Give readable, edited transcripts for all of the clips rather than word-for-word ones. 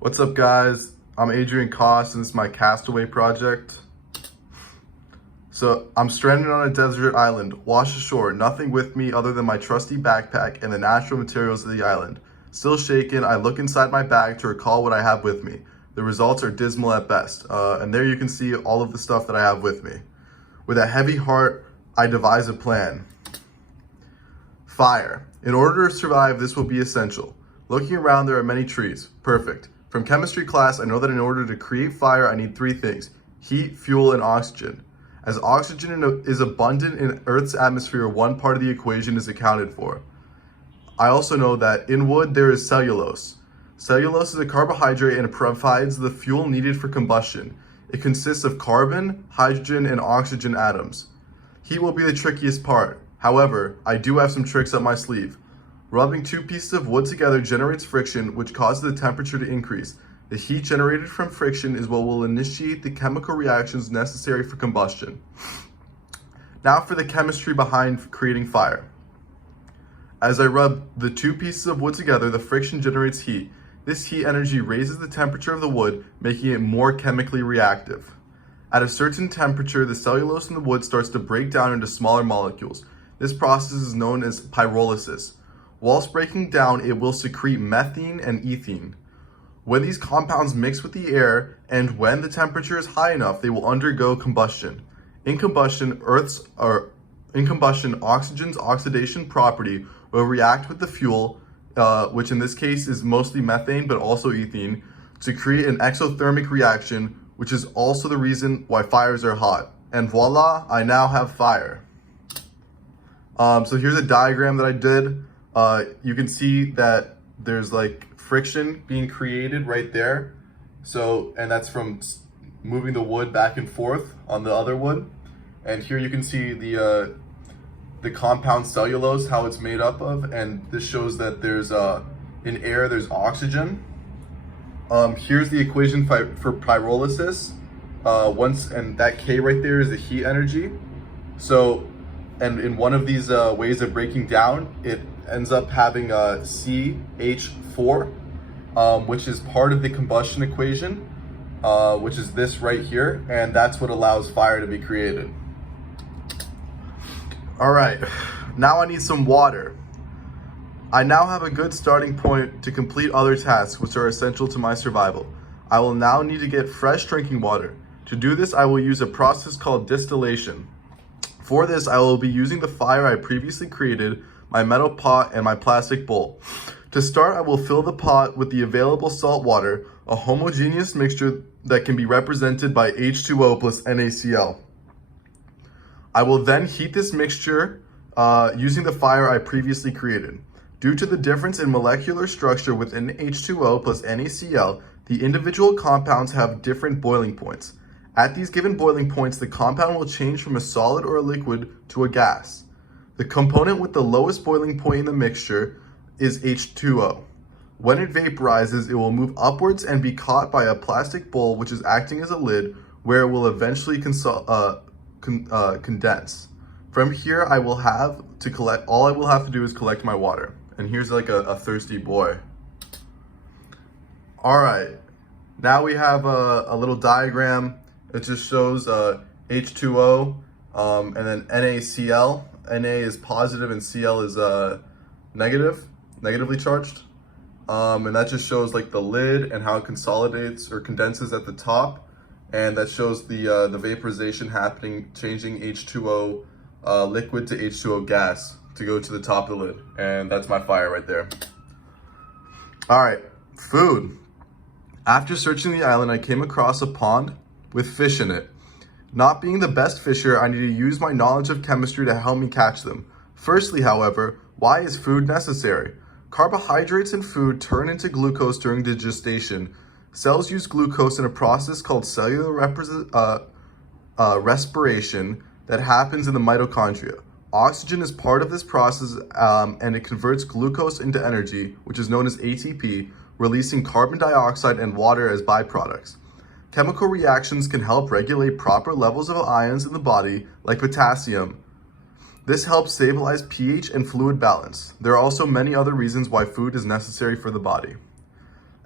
What's up, guys? I'm Adrian Koss and this is my Castaway project. So I'm stranded on a desert island, washed ashore, nothing with me other than my trusty backpack and the natural materials of the island. Still shaken, I look inside my bag to recall what I have with me. The results are dismal at best, and there you can see all of the stuff that I have with me. With a heavy heart, I devise a plan. Fire. In order to survive, this will be essential. Looking around, there are many trees. Perfect. From chemistry class, I know that in order to create fire, I need three things: heat, fuel, and oxygen. As oxygen is abundant in Earth's atmosphere, one part of the equation is accounted for. I also know that in wood, there is cellulose. Cellulose is a carbohydrate and it provides the fuel needed for combustion. It consists of carbon, hydrogen, and oxygen atoms. Heat will be the trickiest part. However, I do have some tricks up my sleeve. Rubbing two pieces of wood together generates friction, which causes the temperature to increase. The heat generated from friction is what will initiate the chemical reactions necessary for combustion. Now for the chemistry behind creating fire. As I rub the two pieces of wood together, the friction generates heat. This heat energy raises the temperature of the wood, making it more chemically reactive. At a certain temperature, the cellulose in the wood starts to break down into smaller molecules. This process is known as pyrolysis. Whilst breaking down, it will secrete methane and ethene. When these compounds mix with the air and when the temperature is high enough, they will undergo combustion. In combustion, oxygen's oxidation property will react with the fuel, which in this case is mostly methane but also ethene, to create an exothermic reaction, which is also the reason why fires are hot. And voila, I now have fire. So here's a diagram that I did. You can see that there's like friction being created right there. So, and that's from moving the wood back and forth on the other wood. And here you can see the compound cellulose, how it's made up of. And this shows that there's, in air, there's oxygen. Here's the equation for pyrolysis. And that K right there is the heat energy. So, and in one of these ways of breaking down, it ends up having CH4, which is part of the combustion equation, which is this right here, and that's what allows fire to be created. All right, now I need some water. I now have a good starting point to complete other tasks which are essential to my survival. I will now need to get fresh drinking water. To do this, I will use a process called distillation. For this, I will be using the fire I previously created, my metal pot, and my plastic bowl. To start, I will fill the pot with the available salt water, a homogeneous mixture that can be represented by H2O plus NaCl. I will then heat this mixture using the fire I previously created. Due to the difference in molecular structure within H2O plus NaCl, the individual compounds have different boiling points. At these given boiling points, the compound will change from a solid or a liquid to a gas. The component with the lowest boiling point in the mixture is H2O. When it vaporizes, it will move upwards and be caught by a plastic bowl which is acting as a lid, where it will eventually condense. From here, all I will have to do is collect my water. And here's like a thirsty boy. All right, now we have a little diagram. It just shows H2O and then NaCl. Na is positive and Cl is negatively charged. And that just shows like the lid and how it consolidates or condenses at the top. And that shows the vaporization happening, changing H2O liquid to H2O gas to go to the top of the lid. And that's my fire right there. All right, food. After searching the island, I came across a pond with fish in it. Not being the best fisher, I need to use my knowledge of chemistry to help me catch them. Firstly, however, why is food necessary? Carbohydrates in food turn into glucose during digestion. Cells use glucose in a process called cellular respiration that happens in the mitochondria. Oxygen is part of this process and it converts glucose into energy, which is known as ATP, releasing carbon dioxide and water as byproducts. Chemical reactions can help regulate proper levels of ions in the body, like potassium. This helps stabilize pH and fluid balance. There are also many other reasons why food is necessary for the body.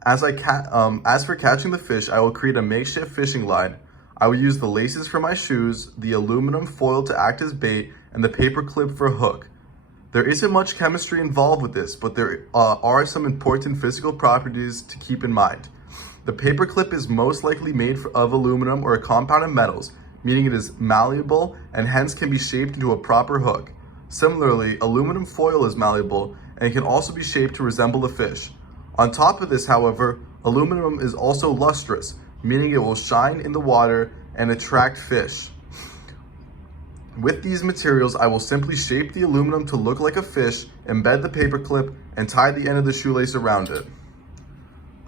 As for catching the fish, I will create a makeshift fishing line. I will use the laces for my shoes, the aluminum foil to act as bait, and the paper clip for a hook. There isn't much chemistry involved with this, but there are some important physical properties to keep in mind. The paper clip is most likely made of aluminum or a compound of metals, meaning it is malleable and hence can be shaped into a proper hook. Similarly, aluminum foil is malleable and can also be shaped to resemble a fish. On top of this, however, aluminum is also lustrous, meaning it will shine in the water and attract fish. With these materials, I will simply shape the aluminum to look like a fish, embed the paper clip, and tie the end of the shoelace around it.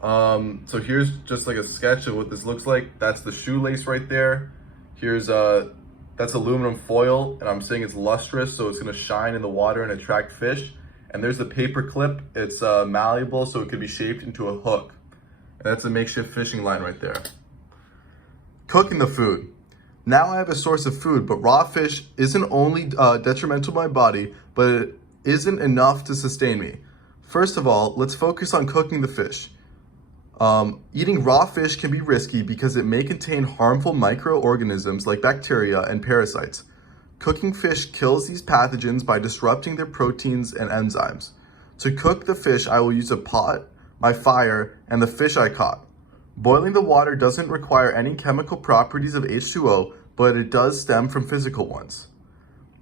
So here's just like a sketch of what this looks like. That's the shoelace right there. Here's that's aluminum foil, and I'm saying it's lustrous, so it's gonna shine in the water and attract fish. And there's the paper clip. It's malleable, so it could be shaped into a hook. And that's a makeshift fishing line right there. Cooking the food. Now I have a source of food, but raw fish isn't only detrimental to my body, but it isn't enough to sustain me. First of all, let's focus on cooking the fish. Eating raw fish can be risky because it may contain harmful microorganisms like bacteria and parasites. Cooking fish kills these pathogens by disrupting their proteins and enzymes. To cook the fish, I will use a pot, my fire, and the fish I caught. Boiling the water doesn't require any chemical properties of H2O, but it does stem from physical ones.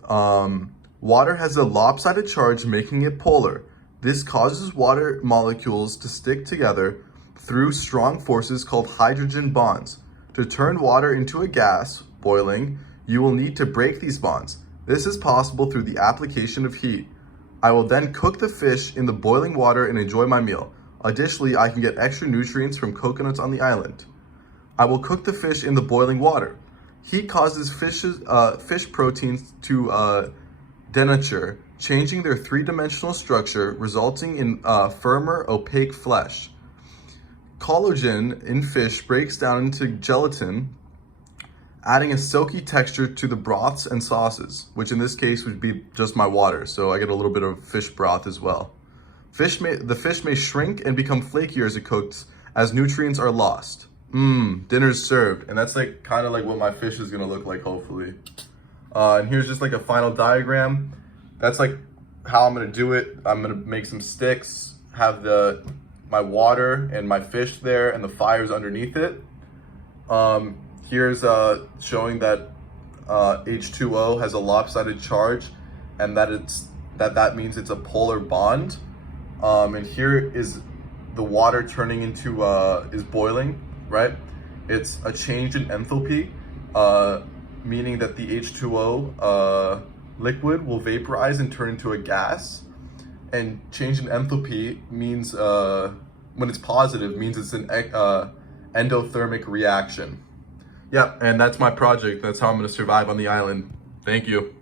Water has a lopsided charge, making it polar. This causes water molecules to stick together through strong forces called hydrogen bonds. To turn water into a gas, boiling, you will need to break these bonds. This is possible through the application of heat. I will then cook the fish in the boiling water and enjoy my meal. Additionally, I can get extra nutrients from coconuts on the island. I will cook the fish in the boiling water. Heat causes fish proteins to denature, changing their three-dimensional structure, resulting in firmer, opaque flesh. Collagen in fish breaks down into gelatin, adding a silky texture to the broths and sauces, which in this case would be just my water, so I get a little bit of fish broth as well. The fish may shrink and become flakier as it cooks, as nutrients are lost. Dinner's served, and that's like kind of like what my fish is gonna look like, hopefully. And here's just like a final diagram. That's like how I'm gonna do it. I'm gonna make some sticks, have my water and my fish there, and the fire's underneath it. Here's showing that H2O has a lopsided charge, and that means it's a polar bond. And here is the water turning into is boiling, right? It's a change in enthalpy, meaning that the H2O liquid will vaporize and turn into a gas. And change in enthalpy means when it's positive, means it's an endothermic reaction. Yeah, and that's my project. That's how I'm going to survive on the island. Thank you.